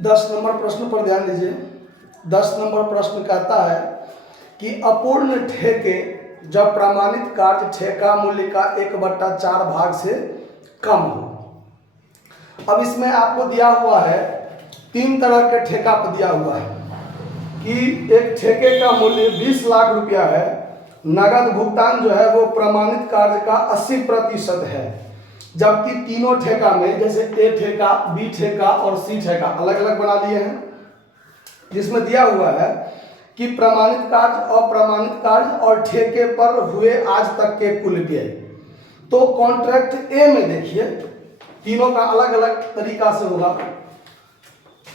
10 number प्रश्न पर ध्यान दीजिए। 10 नंबर प्रश्न कहता है कि अपूर्ण ठेके जब प्रमाणित कार्य ठेका मूल्य का 1/4 भाग से कम हो। अब इसमें आपको दिया हुआ है 3 तरह के ठेका पर दिया हुआ है कि एक ठेके का मूल्य 20 लाख रुपया है, नगद भुगतान जो है वो प्रमाणित कार्य का 80% है, जबकि तीनों ठेका में जैसे ए ठेका, बी ठेका और सी ठेका अलग अलग बना लिए हैं, जिसमें दिया हुआ है कि प्रमाणित कार्य, अप्रमाणित कार्य और ठेके पर हुए आज तक के कुल व्यय। तो कॉन्ट्रैक्ट ए में देखिए तीनों का अलग अलग तरीका से होगा।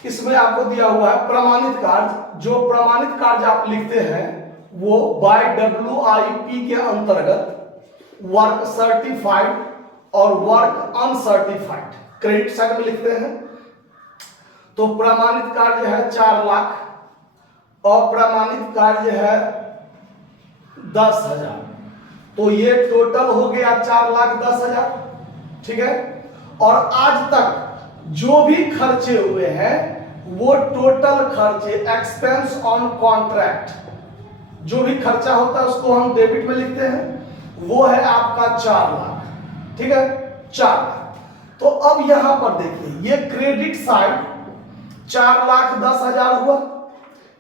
इसमें आपको दिया हुआ है प्रमाणित कार्य। जो प्रमाणित कार्य आप लिखते हैं वो बाय WIP के अंतर्गत वर्क सर्टिफाइड और वर्क अनसर्टिफाइड क्रेडिट साइड में लिखते हैं। तो प्रमाणित कार्य है 4 लाख, अप्रमाणित कार्य है 10,000। तो ये टोटल हो गया 4,10,000, ठीक है। और आज तक जो भी खर्चे हुए हैं वो टोटल खर्चे, एक्सपेंस ऑन कॉन्ट्रैक्ट, जो भी खर्चा होता है उसको हम डेबिट में लिखते हैं, वो है आपका 4 लाख, ठीक है, 4 लाख। तो अब यहां पर देखिए ये क्रेडिट साइड 4,10,000 हुआ,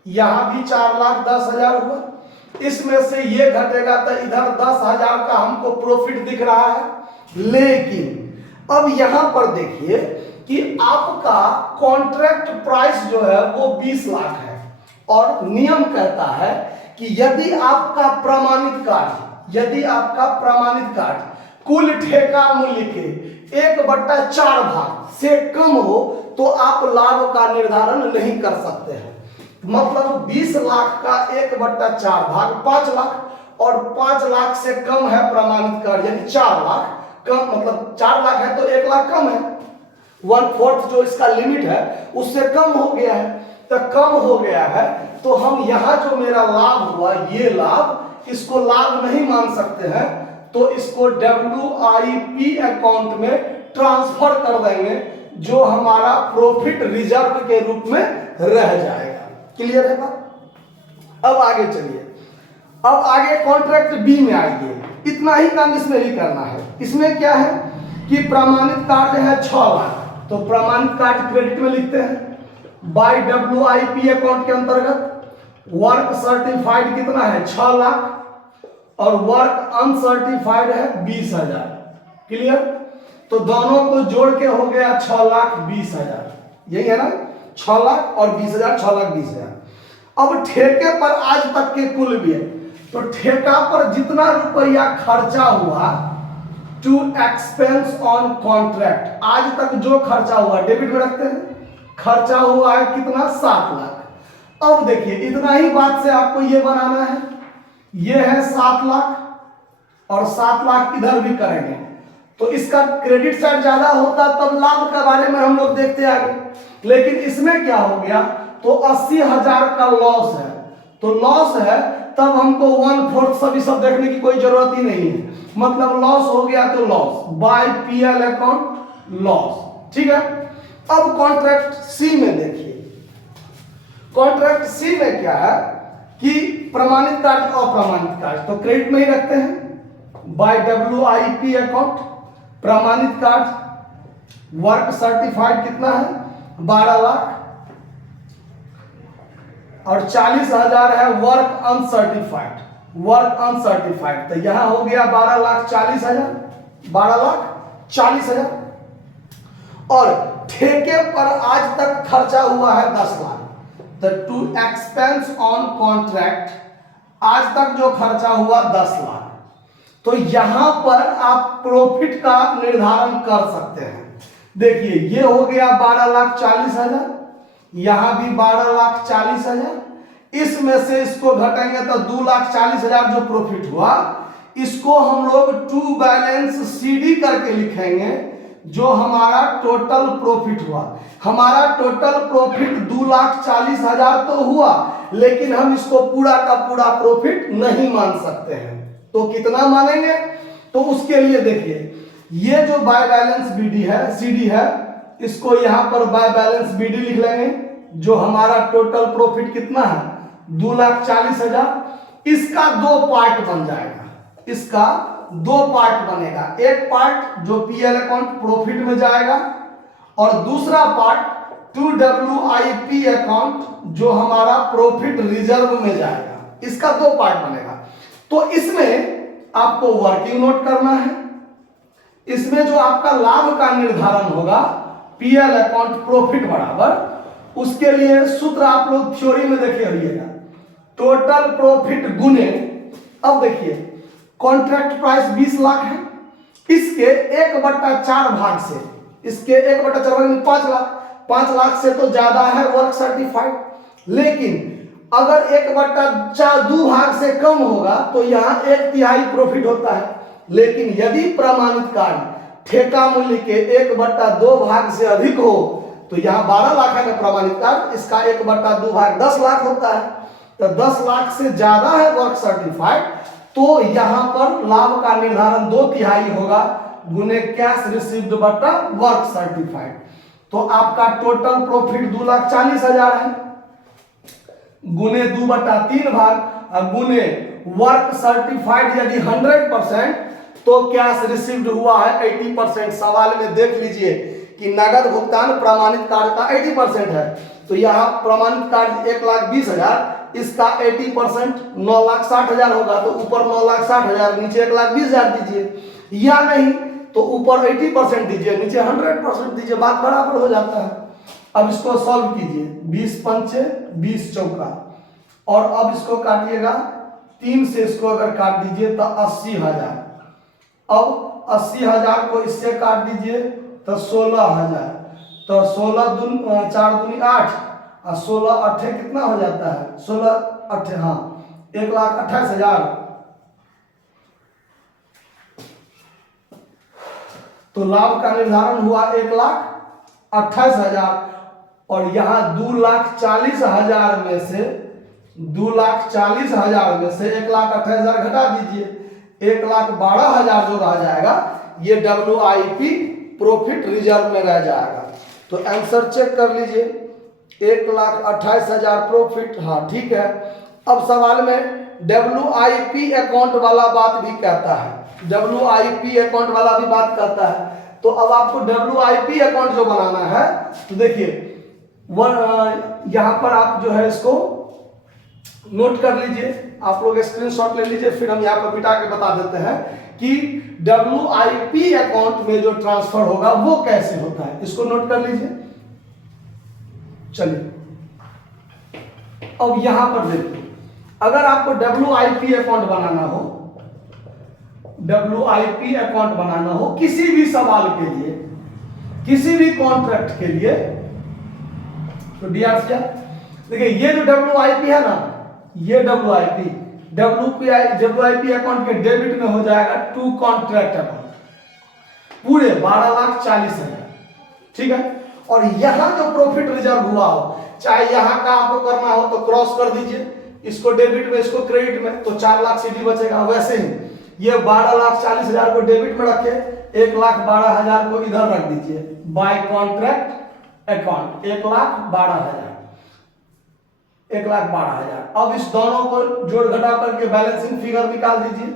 यहां भी 4,10,000 हुआ। इसमें से ये घटेगा तो इधर 10,000 का हमको प्रॉफिट दिख रहा है। लेकिन अब यहां पर देखिए कि आपका कॉन्ट्रैक्ट प्राइस जो है वो 20 लाख है और नियम कहता है कि यदि आपका प्रमाणित कार्य कुल ठेका मूल्य के 1/4 भाग से कम हो तो आप लाभ का निर्धारण नहीं कर सकते हैं। मतलब 20 लाख का 1/4 भाग 5 लाख और 5 लाख से कम है प्रमाणित कार्य, यानी 4 लाख कम, मतलब 4 लाख है तो 1 लाख कम है, 1/4 जो इसका लिमिट है उससे कम हो गया है। तो कम हो गया है तो हम यहां जो मेरा लाभ हुआ ये लाभ, इसको लाभ नहीं मान सकते हैं, तो इसको WIP अकाउंट में ट्रांसफर कर देंगे, जो हमारा प्रॉफिट रिजर्व के रूप में रह जाएगा। क्लियर है बात? अब आगे चलिए, अब आगे कॉन्ट्रैक्ट बी में आइए। इतना ही काम इसमें भी करना है। इसमें क्या है कि प्रमाणित कार्य है 6 लाख, तो प्रमाणित कार्य क्रेडिट में लिखते हैं बाय WIP अकाउंट के अंतर्गत। वर्क सर्टिफाइड कितना है 6 लाख और वर्क अनसर्टिफाइड है 20,000। क्लियर? तो दोनों को जोड़ के हो गया 6,20,000, यही है ना, 6 लाख और 20,000, 6,20,000। अब ठेके पर आज तक के कुल व्यय, तो ठेका पर जितना रुपया खर्चा हुआ टू एक्सपेंस ऑन कॉन्ट्रैक्ट, आज तक जो खर्चा हुआ डेबिट में रखते हैं। खर्चा हुआ है कितना 7 लाख। अब देखिए इतना ही बात से आपको ये बनाना है, ये है 7 लाख और 7 लाख इधर भी करेंगे, तो इसका क्रेडिट साइड ज्यादा होता तब लाभ के बारे में हम लोग देखते आगे। लेकिन इसमें क्या हो गया, तो 80,000 का लॉस है, तो लॉस है तब हमको 1/4 सभी सब देखने की कोई जरूरत ही नहीं है। मतलब लॉस हो गया तो loss by PL account loss, ठीक है। अब कॉन्ट्रैक्ट सी में देखिए, कॉन्ट्रैक्ट सी में क्या है कि प्रमाणित कार्य, अप्रमाणित कार्य तो क्रेडिट में ही रखते हैं बाय WIP अकाउंट। प्रमाणित कार्य वर्क सर्टिफाइड कितना है 12 लाख और 40,000 है वर्क अनसर्टिफाइड। वर्क अनसर्टिफाइड तो यहां हो गया 12,40,000, 12,40,000। और ठेके पर आज तक खर्चा हुआ है 10 लाख। तो टू एक्सपेंस ऑन कॉन्ट्रैक्ट आज तक जो खर्चा हुआ 10 लाख, तो यहां पर आप प्रॉफिट का निर्धारण कर सकते हैं। देखिए ये हो गया 12,40,000, यहां भी 12,40,000। इसमें से इसको घटाएंगे तो 2,40,000 जो प्रॉफिट हुआ, इसको हम लोग टू बैलेंस CD करके लिखेंगे, जो हमारा टोटल प्रॉफिट हुआ। हमारा टोटल प्रॉफिट 2,40,000 तो हुआ, लेकिन हम इसको पूरा का पूरा प्रॉफिट नहीं मान सकते हैं। तो कितना मानेंगे, तो उसके लिए देखिए ये जो बाय बैलेंस CD है, इसको यहाँ पर बाय बैलेंस बीडी लिख लेंगे। जो हमारा टोटल प्रॉफिट कितना है 2,40,000। इसका दो पार्ट बन जाएगा, इसका दो पार्ट बनेगा। एक पार्ट जो पीएल अकाउंट प्रॉफिट में जाएगा और दूसरा पार्ट टू WIP अकाउंट जो हमारा प्रॉफिट रिजर्व में जाएगा। इसका दो पार्ट बनेगा। तो इसमें आपको वर्किंग नोट करना है। इसमें जो आपका लाभ का निर्धारण होगा पीएल अकाउंट प्रॉफिट बराबर, उसके लिए सूत्र आप लोग थ्योरी में देखे होइएगा, टोटल प्रॉफिट गुने। अब देखिए कॉन्ट्रैक्ट प्राइस 20 लाख है, इसके 1/4 भाग से, इसके 1/4 भाग 5 लाख, 5 लाख से तो ज्यादा है वर्क सर्टिफाइड। लेकिन अगर 1/4 भाग से कम होगा तो यहाँ 1/3 प्रॉफिट होता है। लेकिन यदि प्रमाणित कार्य ठेका मूल्य के 1/2 भाग से अधिक हो तो यहाँ 12 लाख है ना प्रमाणित कार्य, इसका 1/2 भाग 10 लाख होता है। तो 10 लाख से ज्यादा है वर्क सर्टिफाइड, तो यहाँ पर लाभ का निर्धारण 2/3 होगा गुने कैश रिसीव्ड बटा वर्क सर्टिफाइड। तो आपका टोटल प्रॉफिट 2,40,000 है, गुने 2/3 भाग और गुने वर्क सर्टिफाइड यदि 100% तो कैश रिसीव्ड हुआ है 80%। सवाल में देख लीजिए कि नगद भुगतान प्रमाणित कार्य का 80% है, तो यहाँ प्रमाणित कार्य 1,20,000, इसका 80% 9,60,000 होगा। तो ऊपर 9,60,000, नीचे 1,20,000 दीजिए, या नहीं तो ऊपर 80% दीजिए, नीचे 100% दीजिए, बात बराबर हो जाता है। अब इसको सॉल्व कीजिए, 20 पंचे 20 चौका, और अब इसको काटिएगा 3 से, इसको अगर काट दीजिए तो 80,000। अब 80,000 को इससे काट दीजिए तो 16,000, तो 16 दूनी 4 दूनी 8 और 16 अट्ठे कितना हो जाता है 16 अट्ठे, हाँ 1,28,000। तो लाभ का निर्धारण हुआ 1,28,000 और यहाँ 2,40,000 में से 2,40,000 में से 1,28,000 घटा दीजिए, 1,12,000 जो रह जाएगा ये WIP प्रॉफिट रिजर्व में रह जाएगा। तो आंसर चेक कर लीजिए, 1,28,000 प्रॉफिट, हाँ ठीक है। अब सवाल में WIP अकाउंट वाला बात भी कहता है, WIP अकाउंट वाला भी बात कहता है। तो अब आपको WIP अकाउंट जो बनाना है, तो देखिए यहाँ पर आप जो है इसको नोट कर लीजिए, आप लोग स्क्रीनशॉट ले लीजिए, फिर हम यहाँ पर मिटा के बता देते हैं कि WIP अकाउंट में जो ट्रांसफर होगा वो कैसे होता है, इसको नोट कर लीजिए। चलिए अब यहां पर देखिए, अगर आपको WIP अकाउंट बनाना हो, WIP अकाउंट बनाना हो किसी भी सवाल के लिए, किसी भी कॉन्ट्रैक्ट के लिए, तो DRC देखिए ये जो WIP है ना, ये WIP अकाउंट के डेबिट में हो जाएगा टू कॉन्ट्रैक्ट अकाउंट, पूरे 12,40,000, ठीक है। और यहां जो प्रॉफिट रिजर्व हुआ हो, चाहे यहां का आपको करना हो तो क्रॉस कर दीजिए, इसको डेबिट में इसको क्रेडिट में, तो 4 लाख सीधी बचेगा। वैसे ही ये 12,40,000 को डेबिट में रखे, 1,12,000 को इधर रख दीजिए बाय कॉन्ट्रैक्ट अकाउंट, 1,12,000। अब इस दोनों को जोड़ घटा करके बैलेंसिंग फिगर निकाल दीजिए,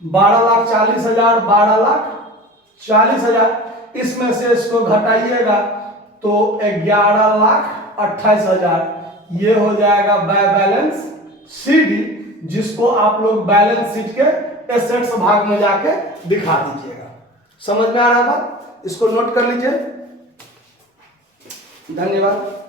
12,40,000 12,40,000, इसमें से इसको घटाइएगा तो 11,28,000, ये हो जाएगा बाय बैलेंस शीट, जिसको आप लोग बैलेंस शीट के एसेट्स भाग में जाके दिखा दीजिएगा। समझ में आ रहा बात, इसको नोट कर लीजिए। धन्यवाद।